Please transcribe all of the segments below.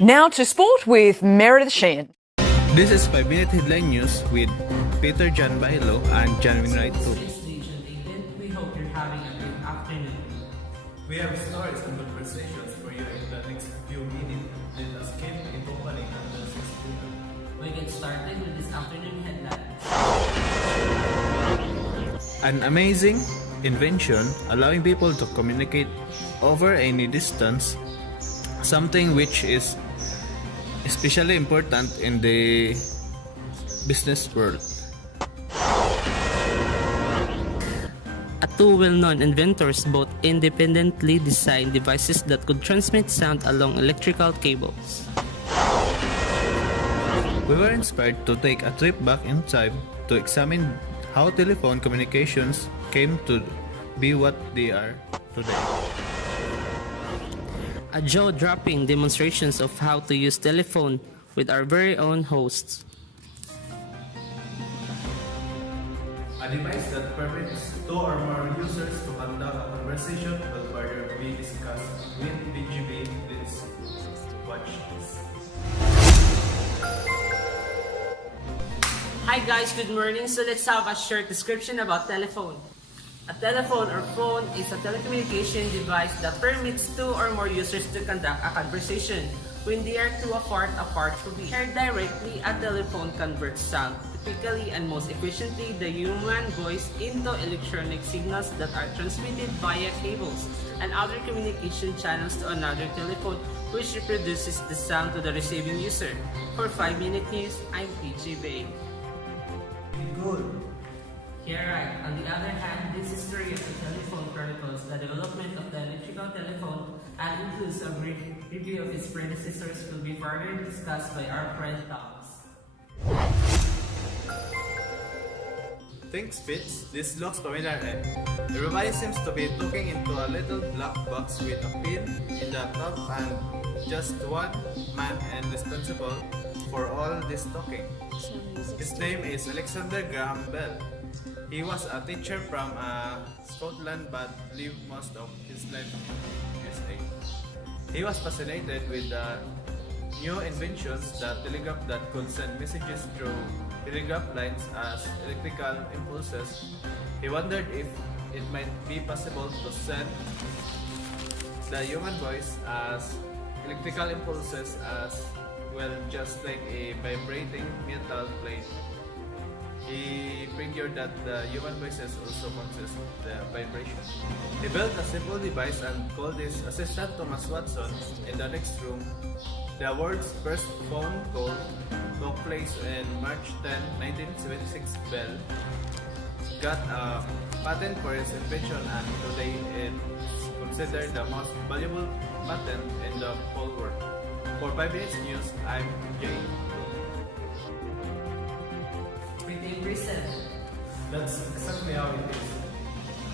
Now to sport with Meredith Sheehan. This is 5-minute headline news with Peter John Bailo and John Wright too. We hope you're having a good afternoon. We have stories and conversations for you in the next few minutes. Let us keep it opening until 6 p.m. We get started with this afternoon headlines. An amazing invention allowing people to communicate over any distance, something which is especially important in the business world. Two well-known inventors both independently designed devices that could transmit sound along electrical cables. We were inspired to take a trip back in time to examine how telephone communications came to be what they are today. A jaw-dropping demonstrations of how to use telephone with our very own hosts. A device that permits 2 or more users to conduct a conversation will further be discussed with BGB. Let's watch this. Hi guys, good morning. So let's have a short description about telephone. A telephone or phone is a telecommunication device that permits 2 or more users to conduct a conversation. When they are too far apart to be heard directly, a telephone converts sound, typically and most efficiently the human voice, into electronic signals that are transmitted via cables and other communication channels to another telephone, which reproduces the sound to the receiving user. For 5-minute news, I'm PJ Bay. Good. Yeah, right. On the other hand, this history of the telephone chronicles the development of the electrical telephone and includes a brief review of its predecessors will be further discussed by our friend Thomas. Thanks, Fitz. This looks familiar, eh? Everybody seems to be looking into a little black box with a pin in the top and just one man and responsible for all this talking. His name is Alexander Graham Bell. He was a teacher from Scotland but lived most of his life in USA. He was fascinated with the new inventions, the telegraph that could send messages through telegraph lines as electrical impulses. He wondered if it might be possible to send the human voice as electrical impulses as well, just like a vibrating metal plate. He figured that the human voices also possess the vibration. He built a simple device and called his assistant Thomas Watson in the next room. The world's first phone call took place on March 10, 1976. Bell got a patent for his invention and today it's considered the most valuable patent in the whole world. For 5 minutes news, I'm Jay. That's exactly how it is.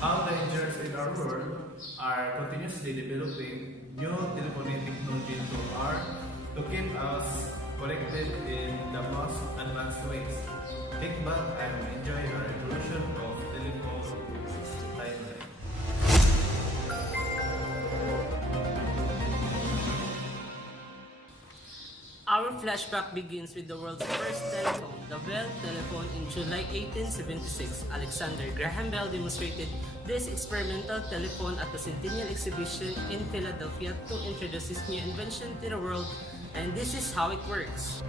How the engineers in our world are continuously developing new telephony technology to keep us connected in the most advanced ways. Think back and enjoy our evolution of telephone timeline. Our flashback begins with the world's first telephone, the Bell telephone. In July 1876, Alexander Graham Bell demonstrated this experimental telephone at the Centennial Exhibition in Philadelphia to introduce his new invention to the world, and this is how it works.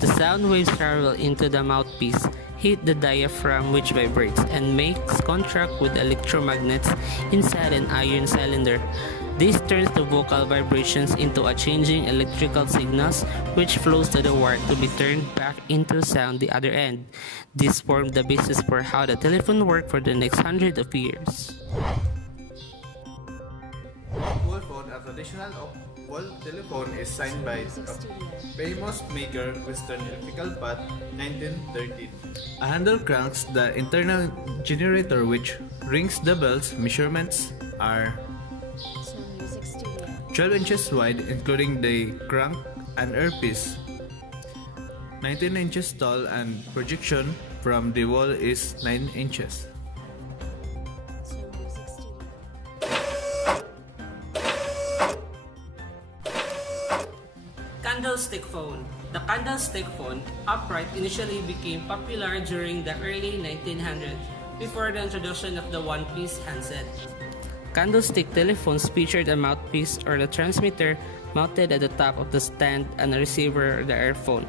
The sound waves travel into the mouthpiece, hit the diaphragm which vibrates and makes contact with electromagnets inside an iron cylinder. This turns the vocal vibrations into a changing electrical signals which flows to the wire to be turned back into sound the other end. This formed the basis for how the telephone worked for the next 100 of years. Wall phone, a traditional wall telephone, is signed by a famous maker, Western Electrical Path, 1913. A handle cranks the internal generator which rings the bells. Measurements are 12 inches wide, including the crank and earpiece, 19 inches tall, and projection from the wall is 9 inches. Candlestick phone. The candlestick phone, upright, initially became popular during the early 1900s before the introduction of the one-piece handset. Candlestick telephones featured a mouthpiece or the transmitter mounted at the top of the stand and a receiver or the earphone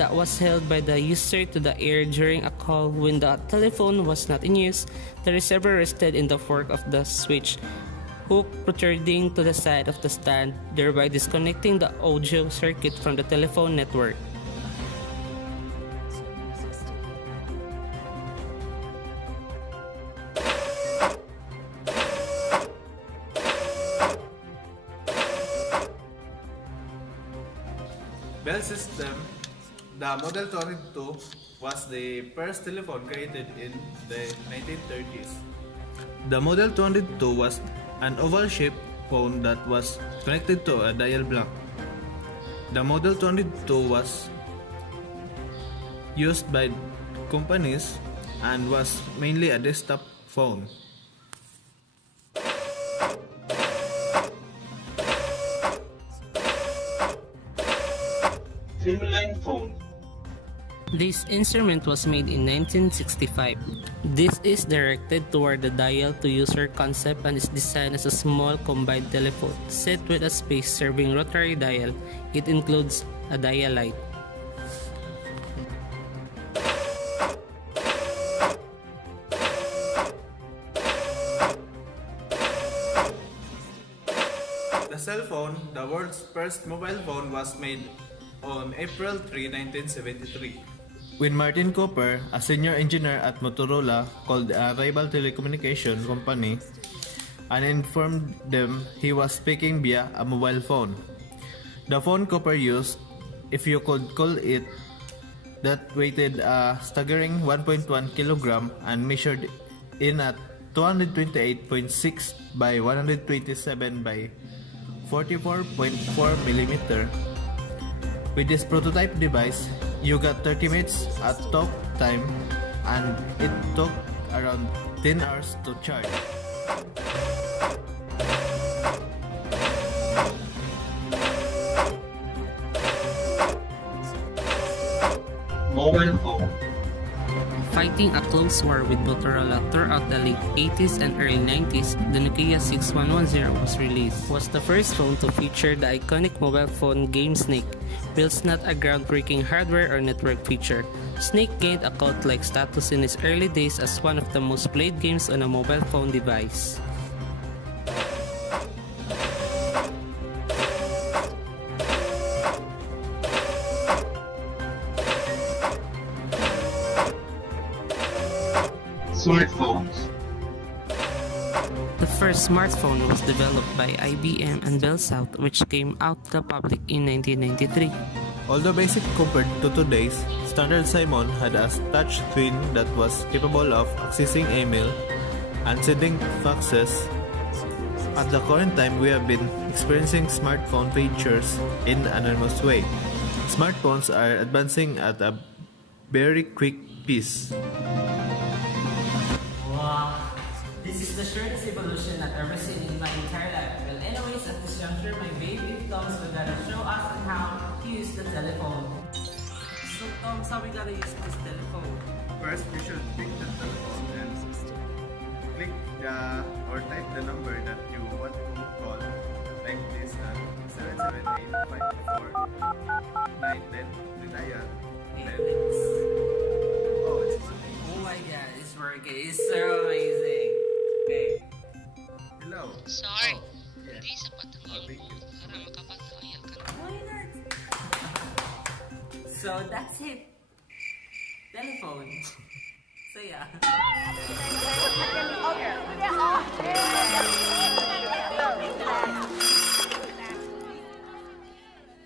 that was held by the user to the ear during a call. When the telephone was not in use, the receiver rested in the fork of the switch hook protruding to the side of the stand, thereby disconnecting the audio circuit from the telephone network. Bell system, the Model 22 was the first telephone created in the 1930s. The Model 22 was an oval-shaped phone that was connected to a dial block. The Model 22 was used by companies and was mainly a desktop phone. Inline phone. This instrument was made in 1965. This is directed toward the dial to user concept and is designed as a small combined telephone set with a space serving rotary dial. It includes a dial light. The cell phone, the world's first mobile phone, was made on April 3, 1973. When Martin Cooper, a senior engineer at Motorola, called a rival telecommunication company and informed them he was speaking via a mobile phone. The phone Cooper used, if you could call it, that weighed a staggering 1.1 kilogram and measured in at 228.6 by 127 by 44.4 millimeter. With this prototype device, you got 30 minutes at talk time and it took around 10 hours to charge. Mobile phone. Fighting a close war with Motorola throughout the late 80s and early 90s, the Nokia 6110 was released. Was the first phone to feature the iconic mobile phone game Snake. While not a groundbreaking hardware or network feature, Snake gained a cult-like status in its early days as one of the most played games on a mobile phone device. Smartphones. The first smartphone was developed by IBM and Bell South, which came out to the public in 1993. Although basic compared to today's, standard Simon had a touch screen that was capable of accessing email and sending faxes. At the current time, we have been experiencing smartphone features in an enormous way. Smartphones are advancing at a very quick pace. Wow, this is the shortest evolution I've ever seen in my entire life. Well, anyways, at this juncture, my baby Tom's gonna show us on how to use the telephone. So, Tom, how we gotta use this telephone? First, we should pick the telephone and click or type the number that you want to call, like this 778-549, the dial. Then, oh, it's working. Oh my god, it's working. It's so amazing. Okay. Hello. Sorry, Yeah. hindi sapat ang Oh, thank you. para makapag-hayal ka. Why not? So, that's it. Telephone. So, yeah.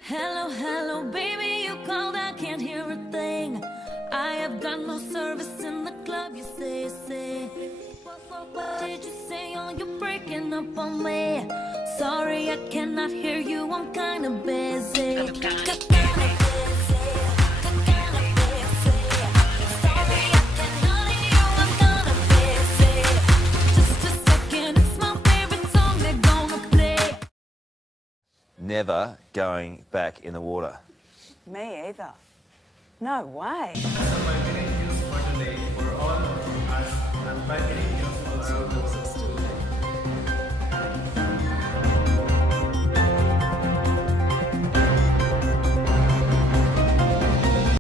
Hello, hello, baby, you called, I can't hear a thing. I have got no service in the club, you say. What did you say? Oh, you're breaking up on me. Sorry, I cannot hear you, I'm kinda busy. Never going back in the water. Me either. No way. So my winning news for today for all